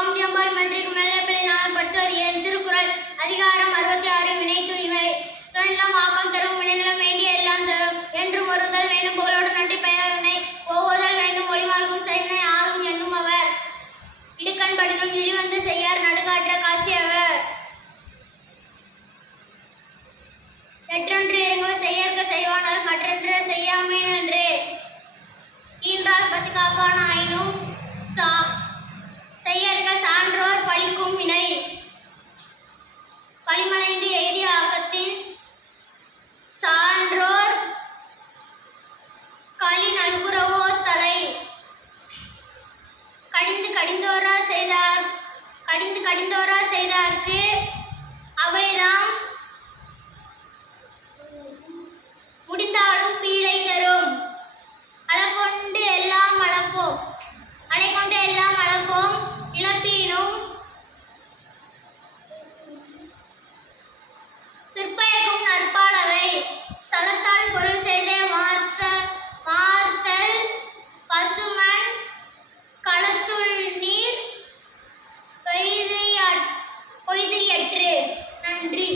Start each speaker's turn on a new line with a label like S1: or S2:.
S1: கோமதியம்பாள் மன்றிக்கு மேல்நிலைப்பள்ளி நான் பத்து என் திருக்குறள் அதிகாரம் அறுபத்தி ஆறு வினை தூய்மை. தொழிலம் ஆக்கம் தரும் வினைநிலம் வேண்டிய எல்லாம் தரும். என்றும் ஒருதல் வேண்டும் புகழோடு நன்றி பெயர்வினை வினை. வேண்டும் ஒளிமார்க்கும் சென்னை ஆறும் என்னும் அவர். இடுக்கண் படினும் இழிவந்து செய்யார் நடுகாற்ற காட்சியவர் எற்றொன்று இறங்குவ செய்யற்க செய்வானால் மற்றென்று செய்யாமை நன்று ஈன்றால் பசி காப்பான கடிந்தோரா செய்தார். கடிந்து கடிந்தோரா செய்தார். நன்றி